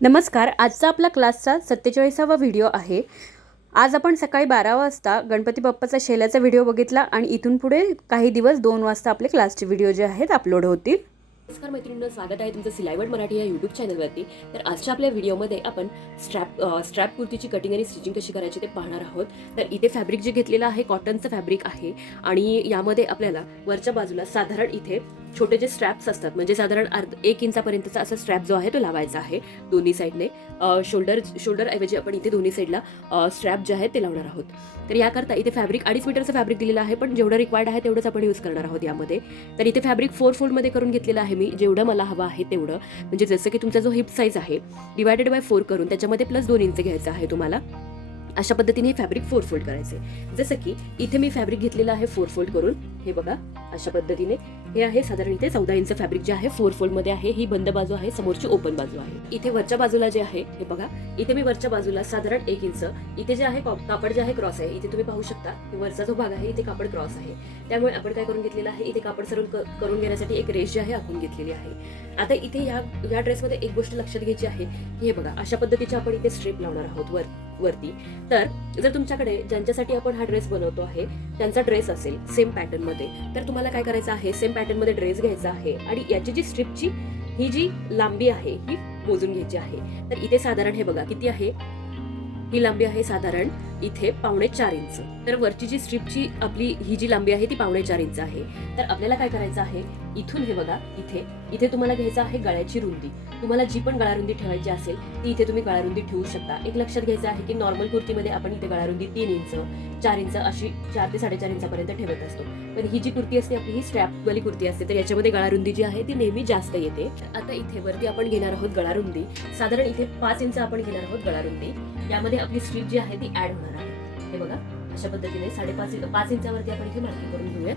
नमस्कार. आजचा आपला क्लासचा 47वा व्हिडिओ आहे. आज आपण सकाळी 12 वाजता गणपती बाप्पाचा शेल्याचा व्हिडिओ बघितला आणि इथून पुढे काही दिवस 2 वाजता आपले क्लासचे व्हिडिओ जे आहेत अपलोड होतील. नमस्कार मैत्रिणींनो, स्वागत आहे तुमचं सिलाईवर मराठी या यूट्यूब चॅनलवरती. तर आजच्या आपल्या व्हिडिओमध्ये आपण स्ट्रॅप कुर्तीची कटिंग आणि स्टिचिंग कशी करायची ते पाहणार आहोत. तर इथे फॅब्रिक जे घेतलेलं आहे कॉटनचं फॅब्रिक आहे आणि यामध्ये आपल्याला वरच्या बाजूला साधारण इथे छोटे जे स्ट्रॅप्स असतात म्हणजे साधारण 1 इंचापर्यंतचा असा स्ट्रॅप जो आहे तो लावायचा आहे दोन्ही साईडने. शोल्डर ऐवजी आपण इथे दोन्ही साईडला स्ट्रॅप जे आहेत ते लावणार आहोत. तर याकरता इथे फॅब्रिक 2.5 मीटरचं फॅब्रिक दिलेलं आहे, पण जेवढं रिक्वायर्ड आहे तेवढंच आपण यूज करणार आहोत यामध्ये. तर इथे फॅब्रिक 4 फोल्डमध्ये करून घेतलेलं आहे मी, जेवढं मला हवं आहे तेवढं. म्हणजे जसं की तुमचा जो हिप साईज आहे डिवायडेड बाय 4 करून त्याच्यामध्ये प्लस 2 इंच घ्यायचं आहे तुम्हाला. अशा पद्धतीने हे फॅब्रिक 4 फोल्ड करायचे. जसं की इथे मी फॅब्रिक घेतलेलं आहे 4 फोल्ड करून. हे बघा अशा पद्धतीने हे आहे. साधारण इथे 14 इंच फॅब्रिक जे आहे 4 फोल्डमध्ये आहे. ही बंद बाजू आहे, समोरची ओपन बाजू आहे. इथे वरच्या बाजूला जे आहे हे बघा, इथे मी वरच्या बाजूला साधारण 1 इंच इथे जे आहे कापड जे आहे क्रॉस आहे. इथे तुम्ही पाहू शकता की वरचा जो भाग आहे इथे कापड क्रॉस आहे. त्यामुळे आपण काय करून घेतलेलं आहे, इथे कापड करून घेण्यासाठी एक रेष जी आहे आखून घेतलेली आहे. आता इथे या ड्रेसमध्ये एक गोष्ट लक्षात घ्यायची आहे की हे बघा अशा पद्धतीचे आपण इथे स्ट्रेप लावणार आहोत वरती. तर जर तुमच्याकडे ज्यांच्यासाठी आपण हा ड्रेस बनवतो आहे त्यांचा ड्रेस असेल सेम पॅटर्न मध्ये, तर तुम्हाला काय करायचं आहे, सेम पॅटर्न मध्ये ड्रेस घ्यायचा आहे आणि याची जी स्ट्रिपची ही जी लांबी आहे ही मोजून घ्यायची आहे. तर इथे साधारण हे बघा किती आहे, ही लांबी आहे साधारण इथे 4.5 इंच. तर वरची जी स्ट्रिपची आपली ही जी लांबी आहे ती 4.5 इंच आहे. तर आपल्याला काय करायचं आहे, इथून हे बघा इथे तुम्हाला घ्यायचं आहे गळ्याची रुंदी. तुम्हाला जी पण गळारुंदी ठेवायची असेल ती इथे तुम्ही गळारुंदी ठेवू शकता. एक लक्षात घ्यायचं आहे की नॉर्मल कुर्तीमध्ये आपण इथे गळारुंदी 3 इंच 4 इंच अशी 4 ते 4.5 इंचापर्यंत ठेवत असतो. पण ही जी कुर्ती असते आपली ही स्ट्रॅपवाली कुर्ती असते, तर याच्यामध्ये गळारुंदी जी आहे ती नेहमी जास्त येते. आता इथे वरती आपण घेणार आहोत गळारुंदी, साधारण इथे 5 इंच आपण घेणार आहोत गळारुंदी. यामध्ये आपली स्ट्रिप जी आहे ती ऍड होणार आहे. हे बघा अशा पद्धतीने 5.5 इंचावरती आपण इथे मार्किंग करून घेऊया.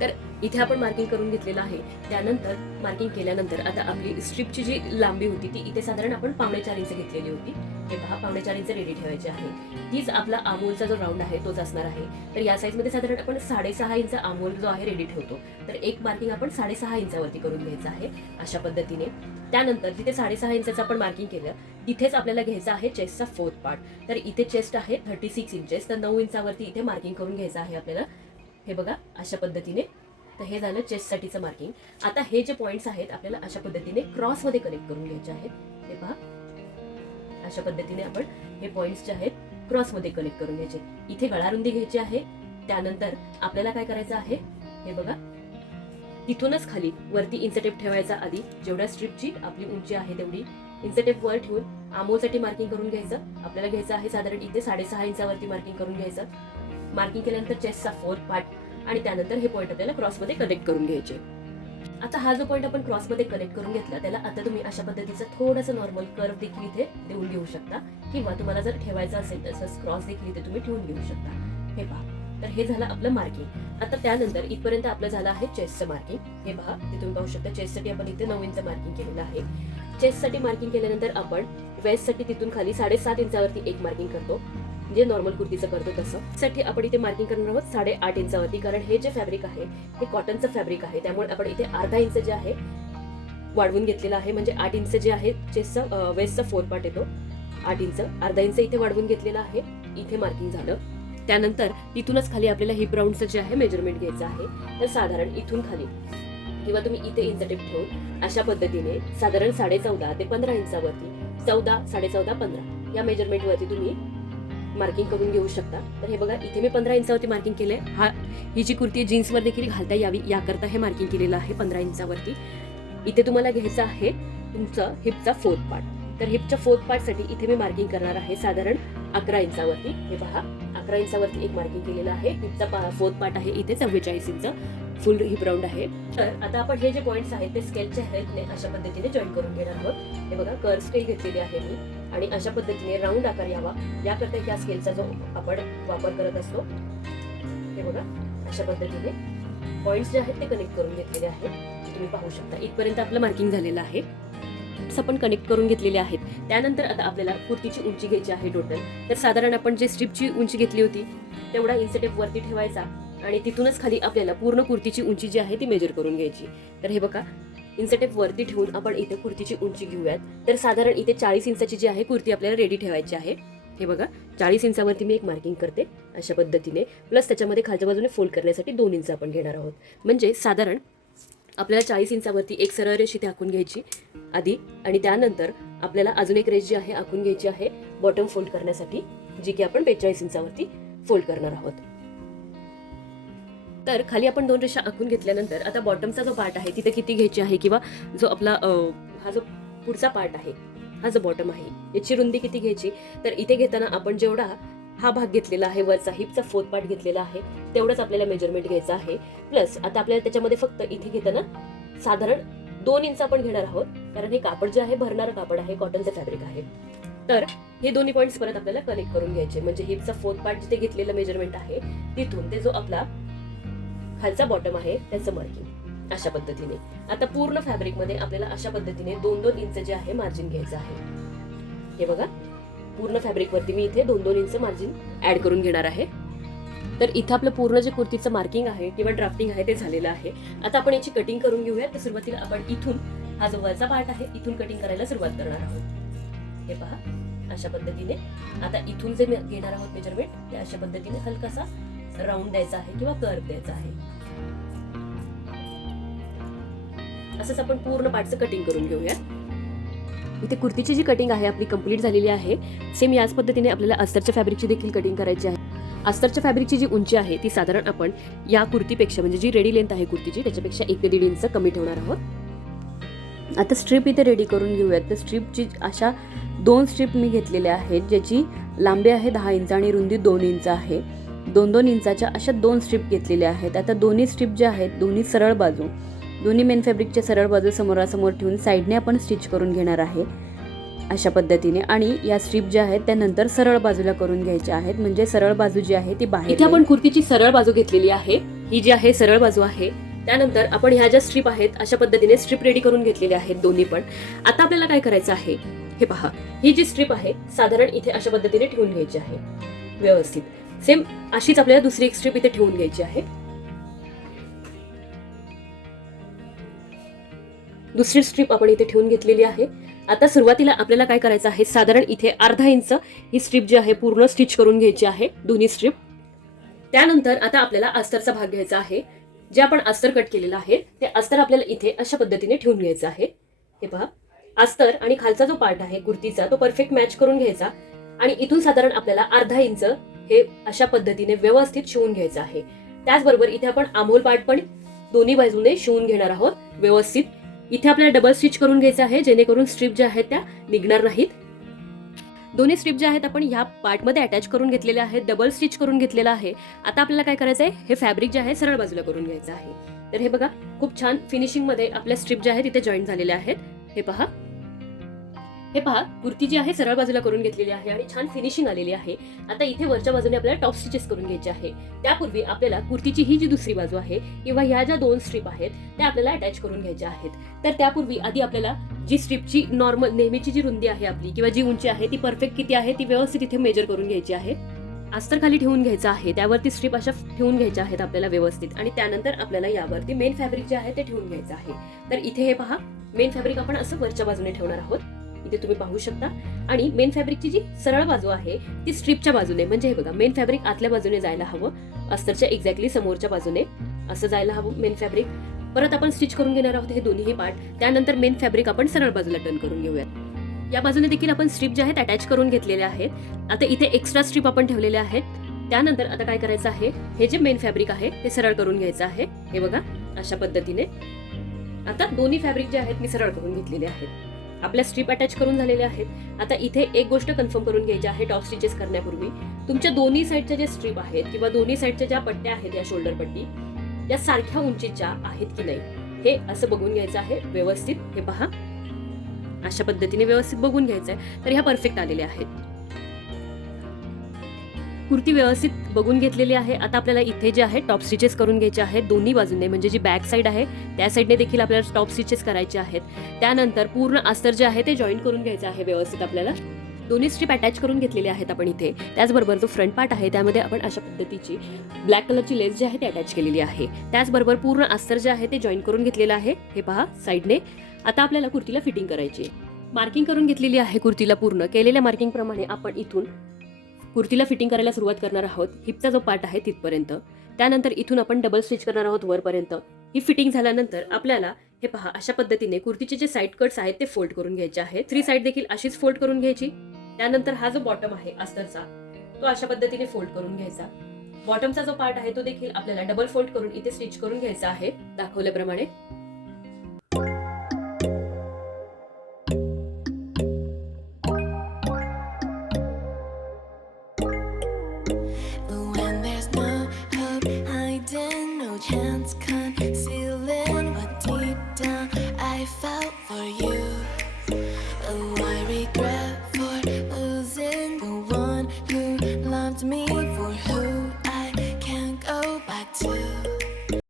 तर इथे आपण मार्किंग करून घेतलेलं आहे. त्यानंतर मार्किंग केल्यानंतर आता आपली स्ट्रिपची जी लांबी होती ती इथे साधारण आपण 4.5 इंच घेतलेली होती. हे पहा 4.5 इंच रेडी ठेवायची आहे. तीच आपला आमोलचा जो राऊंड आहे तोच असणार आहे. तर या साईजमध्ये साधारण आपण 6.5 इंच आमोल जो आहे रेडी ठेवतो. तर एक मार्किंग आपण 6.5 इंचावरती करून घ्यायचं आहे अशा पद्धतीने. त्यानंतर जिथे 6.5 इंचाचं आपण मार्किंग केलं तिथेच आपल्याला घ्यायचं आहे चेस्टचा 4th पार्ट. तर इथे चेस्ट आहे 36 इंचेस, तर 9 इंचावरती इथे मार्किंग करून घ्यायचं आहे आपल्याला. हे बघा अशा पद्धतीने. तर हे झालं चेस्टसाठीचं मार्किंग. आता हे जे पॉइंट्स आहेत आपल्याला अशा पद्धतीने क्रॉसमध्ये कनेक्ट करून घ्यायचे आहेत. हे पहा अशा पद्धतीने आपण हे पॉइंट्स जे आहेत क्रॉसमध्ये कनेक्ट करून घ्यायचे. इथे गळारुंदी घ्यायची आहे. त्यानंतर आपल्याला काय करायचं आहे, हे बघा तिथूनच खाली वरती इंचटेप ठेवायचा. आधी जेवढ्या स्ट्रिपची आपली उंची आहे तेवढी इंचटेप वर ठेवून आमोलसाठी मार्किंग करून घ्यायचं. आपल्याला घ्यायचं आहे साधारण इथे 6.5 इंचावरती मार्किंग करून घ्यायचं. मार्किंग केल्यानंतर चेस्टचा 4th पार्ट आणि त्यानंतर हे पॉईंट आपल्याला क्रॉसमध्ये कनेक्ट करून घ्यायचे. आता हा जो पॉईंट आपण क्रॉसमध्ये कनेक्ट करून घेतला त्याला आता तुम्ही अशा पद्धतीचं थोडंसं नॉर्मल कर्व देखील इथे देऊन घेऊ शकता, किंवा तुम्हाला जर ठेवायचं असेल तसंच क्रॉस देखील इथे तुम्ही ठेवून घेऊ शकता. हे पहा, तर हे झालं आपलं मार्किंग. आता त्यानंतर इथपर्यंत आपलं झालं आहे चेस्टचं मार्किंग. हे पहा ते तुम्ही पाहू शकता. चेस्टसाठी आपण इथे 9 इंच मार्किंग केलेलं आहे. चेस्टसाठी मार्किंग केल्यानंतर आपण वेस्टसाठी तिथून खाली 7.5 इंचावरती एक मार्किंग करतो, जे नॉर्मल कुर्तीचं करतो तसं. साठी आपण इथे मार्किंग करणार आहोत 8.5 इंचावरती, कारण हे जे फॅब्रिक आहे हे कॉटनचं फॅब्रिक आहे. त्यामुळे आपण इथे अर्धा इंच जे आहे वाढवून घेतलेलं आहे. म्हणजे 8 इंच जे आहे चेस्टचा वेस्टचा 4th पार्ट येतो 8 इंच, अर्धा इंच इथे वाढवून घेतलेलं आहे. इथे मार्किंग झालं. त्यानंतर तिथूनच खाली आपल्याला हिप राऊंडचं जे आहे मेजरमेंट घ्यायचं आहे. तर साधारण इथून खाली किंवा तुम्ही इथे इंचटेप ठेवून अशा पद्धतीने साधारण 14.5 ते 15 इंचावरती 14, 14.5, 15 या मेजरमेंटवरती तुम्ही मार्किंग करून घेऊ शकता. तर हे बघा इथे मी 15 इंचावरती मार्किंग केलंय. ही जी कुर्ती जीन्सवर देखील घालता यावी याकरता हे मार्किंग केलेलं आहे 15 इंचावरती. इथे तुम्हाला घ्यायचं आहे तुमचं हिपचा 4th पार्ट. तर हिपच्या 4th पार्टसाठी इथे मी मार्किंग करणार आहे साधारण 11 इंचावरती. हे पहा 11 इंचावरती एक मार्किंग केलेलं आहे. हिपचा 4th पार्ट आहे इथे 44 इंच फुल हिप राऊंड आहे. तर आता आपण हे जे पॉइंट्स आहेत ते स्केलच्या हेल्पने अशा पद्धतीने जॉईन करून घेणार आहोत. हे बघा कर्व स्केल घेतलेली आहे मी आणि अशा पद्धतीने राऊंड आकार यावा याकरता या स्केलचा जो आपण वापर करत असतो. हे बघा अशा पद्धतीने पॉइंट्स जे आहेत ते कनेक्ट करून घेतलेले आहेत. तुम्ही पाहू शकता इथपर्यंत आपलं मार्किंग झालेलं आहे. आपण कनेक्ट करून घेतलेले आहेत. त्यानंतर आता आपल्याला कुर्तीची उंची घ्यायची आहे टोटल. तर साधारण आपण जे स्ट्रिपची उंची घेतली होती तेवढा इंचटेप वरती ठेवायचा आणि तिथूनच खाली आपल्याला पूर्ण कुर्तीची उंची जी आहे ती मेजर करून घ्यायची. तर हे बघा इन्सर्टेप वरती ठेवून आपण इथे कुर्तीची उंची घेऊयात. तर साधारण इथे 40 इंचाची जी आहे कुर्ती आपल्याला रेडी ठेवायची आहे. हे बघा 40 इंचावरती मी एक मार्किंग करते अशा पद्धतीने. प्लस त्याच्यामध्ये खालच्या बाजूने फोल्ड करण्यासाठी 2 इंच आपण घेणार आहोत. म्हणजे साधारण आपल्याला 40 इंचावरती एक सरळ रेष इथे आखून घ्यायची आधी, आणि त्यानंतर आपल्याला अजून एक रेष जी आहे आखून घ्यायची आहे बॉटम फोल्ड करण्यासाठी, जी की आपण 45 इंचावरती फोल्ड करणार आहोत. तर खाली आपण 2 रेषा आखून घेतल्यानंतर आता बॉटमचा जो पार्ट आहे तिथे किती घ्यायची आहे, किंवा जो आपला हा जो पुढचा पार्ट आहे, हा जो बॉटम आहे, याची रुंदी किती घ्यायची. तर इथे घेताना आपण जेवढा हा भाग घेतलेला आहे वरचा हिपचा 4th पार्ट घेतलेला आहे तेवढंच आपल्याला मेजरमेंट घ्यायचं आहे. प्लस आता आपल्याला त्याच्यामध्ये फक्त इथे घेताना साधारण 2 इंच आपण घेणार आहोत, कारण हे कापड जे आहे भरणारं कापड आहे, कॉटनचं फॅब्रिक आहे. तर हे दोन्ही पॉईंट्स परत आपल्याला कनेक्ट करून घ्यायचे. म्हणजे हिपचा 4th पार्ट जिथे घेतलेलं मेजरमेंट आहे तिथून ते जो आपला खालचा बॉटम आहे त्याचं मार्किंग अशा पद्धतीने. आता पूर्ण फॅब्रिक मध्ये आपल्याला अशा पद्धतीने 2-2 इंच जे आहे मार्जिन घ्यायचं आहे. हे बघा पूर्ण फॅब्रिक वरती मी इथे 2-2 इंच मार्जिन ऍड करून घेणार आहे. तर इथं आपलं पूर्ण जे कुर्तीचं मार्किंग आहे किंवा ड्राफ्टिंग आहे ते झालेलं आहे. आता आपण याची कटिंग करून घेऊया. तर सुरुवातीला आपण इथून हा जो वरचा पार्ट आहे इथून कटिंग करायला सुरुवात करणार आहोत. हे पहा अशा पद्धतीने. आता इथून जे घेणार आहोत मेजरमेंट ते अशा पद्धतीने हलकासा राऊंड द्यायचा आहे किंवा कर्व द्यायचा आहे. असंच आपण पूर्ण पार्टचं कटिंग करून घेऊया. इथे कुर्तीची जी कटिंग आहे आपली कंप्लीट झालेली आहे. सेम याच पद्धतीने आपल्याला अस्तरच्या फॅब्रिकची देखील कटिंग करायची आहे. अस्तरच्या फॅब्रिकची जी उंची आहे ती साधारण आपण या कुर्तीपेक्षा, म्हणजे जी रेडी लेंथ आहे कुर्तीची त्याच्यापेक्षा 1 ते 1.5 इंच कमी ठेवणार आहोत. आता स्ट्रीप इथे रेडी करून घेऊयात. तर स्ट्रीपची अशा 2 स्ट्रीप मी घेतलेल्या आहेत, ज्याची लांबी आहे 10 इंच आणि रुंदी 2 इंच आहे. 2-2 इंचाच्या अशा 2 स्ट्रीप घेतलेल्या आहेत. आता दोन्ही स्ट्रीप ज्या आहेत दोन्ही सरळ बाजू, दोन्ही मेन फॅब्रिकच्या सरळ बाजू समोरासमोर ठेवून साईडने आपण स्टिच करून घेणार आहे अशा पद्धतीने. आणि या स्ट्रीप ज्या आहेत त्या नंतर सरळ बाजूला करून घ्यायच्या आहेत, म्हणजे सरळ बाजू जी आहे ती बाहेर. इथे आपण कुर्तीची सरळ बाजू घेतलेली आहे. ही जी आहे सरळ बाजू आहे. त्यानंतर आपण ह्या ज्या स्ट्रीप आहेत अशा पद्धतीने स्ट्रीप रेडी करून घेतलेल्या आहेत दोन्ही पण. आता आपल्याला काय करायचं आहे हे पहा. ही जी स्ट्रीप आहे साधारण इथे अशा पद्धतीने ठेवून घ्यायची आहे व्यवस्थित. सेम अशीच आपल्याला दुसरी एक स्ट्रीप इथे ठेवून घ्यायची आहे. दुसरी स्ट्रीप आपण इथे ठेवून घेतलेली आहे. आता सुरुवातीला आपल्याला काय करायचं आहे, साधारण इथे अर्धा इंच ही स्ट्रीप जी आहे पूर्ण स्टिच करून घ्यायची आहे दोन्ही स्ट्रीप. त्यानंतर आता आपल्याला अस्तरचा भाग घ्यायचा आहे. जे आपण अस्तर कट केलेलं आहे ते अस्तर आपल्याला इथे अशा पद्धतीने ठेवून घ्यायचं आहे. हे पहा अस्तर आणि खालचा जो पार्ट आहे कुर्तीचा तो परफेक्ट मॅच करून घ्यायचा. आणि इथून साधारण आपल्याला अर्धा इंच हे अशा पद्धतीने व्यवस्थित शिवून घ्यायचं आहे. त्याचबरोबर इथे आपण आमोल पार्ट पण दोन्ही बाजूने शिवून घेणार आहोत व्यवस्थित. इथे आपल्याला डबल स्टिच करून घ्यायचं आहे, जेणेकरून स्ट्रीप ज्या आहेत त्या निघणार नाहीत. दोन्ही स्ट्रीप ज्या आहेत आपण ह्या पार्टमध्ये अटॅच करून घेतलेल्या आहेत, डबल स्टिच करून घेतलेलं आहे. आता आपल्याला काय करायचं आहे, हे फॅब्रिक जे आहे सरळ बाजूला करून घ्यायचं आहे. तर हे बघा खूप छान फिनिशिंग मध्ये आपल्या स्ट्रीप ज्या आहेत तिथे जॉईन झालेल्या आहेत. हे पहा कुर्ती जी आहे सरळ बाजूला करून घेतलेली आहे आणि छान फिनिशिंग आलेली आहे. आता इथे वरच्या बाजूने आपल्याला टॉप स्टिचेस करून घ्यायचे आहे. त्यापूर्वी आपल्याला कुर्तीची ही जी दुसरी बाजू आहे किंवा ह्या ज्या 2 स्ट्रीप आहेत त्या आपल्याला अटॅच करून घ्यायच्या आहेत. तर त्यापूर्वी आधी आपल्याला जी स्ट्रीपची नॉर्मल नेहमीची जी रुंदी आहे आपली किंवा जी उंची आहे ती परफेक्ट किती आहे ती व्यवस्थित इथे मेजर करून घ्यायची आहे. अस्तर खाली ठेवून घ्यायचं आहे, त्यावरती स्ट्रीप अशा ठेवून घ्यायच्या आहेत आपल्याला व्यवस्थित. आणि त्यानंतर आपल्याला यावरती मेन फॅब्रिक जे आहे ते ठेवून घ्यायचं आहे. तर इथे हे पहा मेन फॅब्रिक आपण असं वरच्या बाजूने ठेवणार आहोत. इथे तुम्ही पाहू शकता. आणि मेन फॅब्रिकची जी सरळ बाजू आहे ती स्ट्रीपच्या बाजूने, म्हणजे हे बघा मेन फॅब्रिक आतल्या बाजूने जायला हवं, अस्तरच्या एक्झॅक्टली समोरच्या बाजूने असं जायला हवं मेन फॅब्रिक. परत आपण स्टिच करून घेणार आहोत हे दोन्ही पार्ट. त्यानंतर मेन फॅब्रिक आपण सरळ बाजूला टर्न करून घेऊयात. या बाजूने देखील आपण स्ट्रीप ज्या आहेत अटॅच करून घेतलेल्या आहेत. आता इथे एक्स्ट्रा स्ट्रीप आपण ठेवलेल्या आहेत. त्यानंतर आता काय करायचं आहे, हे जे मेन फॅब्रिक आहे ते सरळ करून घ्यायचं आहे. हे बघा अशा पद्धतीने. आता दोन्ही फॅब्रिक जे आहेत मी सरळ करून घेतलेले आहेत. आपल्या स्ट्रीप अटॅच करून झालेल्या आहेत. आता इथे एक गोष्ट कन्फर्म करून घ्यायची आहे टॉप स्टिचेस करण्यापूर्वी, तुमच्या दोन्ही साईडच्या जे स्ट्रीप आहेत किंवा दोन्ही साईडच्या ज्या पट्ट्या आहेत या शोल्डर पट्टी या सारख्या उंचीच्या आहेत की नाही हे असं बघून घ्यायचं आहे व्यवस्थित. हे पहा अशा पद्धतीने व्यवस्थित बघून घ्यायचं आहे. तर ह्या परफेक्ट आलेल्या आहेत. कुर्ती व्यवस्थित बघून घेतलेली आहे. आता आपल्याला इथे जे आहे टॉप स्टिचेस करून घ्यायचे आहेत दोन्ही बाजूने, म्हणजे जी बॅक साईड आहे त्या साईडने देखील आपल्याला टॉप स्टिचेस करायचे आहेत. त्यानंतर पूर्ण अस्तर जे आहे ते जॉईन करून घ्यायचं आहे व्यवस्थित आपल्याला. दोन्ही स्ट्रीप अटॅच करून घेतलेले आहेत आपण इथे. त्याचबरोबर जो फ्रंट पार्ट आहे त्यामध्ये आपण अशा पद्धतीची ब्लॅक कलरची लेस जी आहे ती अटॅच केलेली आहे. त्याचबरोबर पूर्ण अस्तर जे आहे ते जॉईन करून घेतलेलं आहे. हे पहा साईडने. आता आपल्याला कुर्तीला फिटिंग करायची. मार्किंग करून घेतलेली आहे कुर्तीला. पूर्ण केलेल्या मार्किंग प्रमाणे आपण इथून कुर्तीला फिटिंग करायला सुरुवात करणार आहोत. हिपचा जो पार्ट आहे तिथपर्यंत. त्यानंतर इथून आपण डबल स्टिच करणार आहोत वरपर्यंत. ही फिटिंग झाल्यानंतर आपल्याला हे पहा अशा पद्धतीने कुर्तीचे जे साईड कट्स आहेत ते फोल्ड करून घ्यायचे आहेत. 3 साईड देखील अशीच फोल्ड करून घ्यायची. त्यानंतर हा जो बॉटम आहे अस्तरचा तो अशा पद्धतीने फोल्ड करून घ्यायचा. बॉटमचा जो पार्ट आहे तो देखील आपल्याला डबल फोल्ड करून इथे स्टिच करून घ्यायचा आहे दाखवल्याप्रमाणे. chance concealing what deep down I felt for you.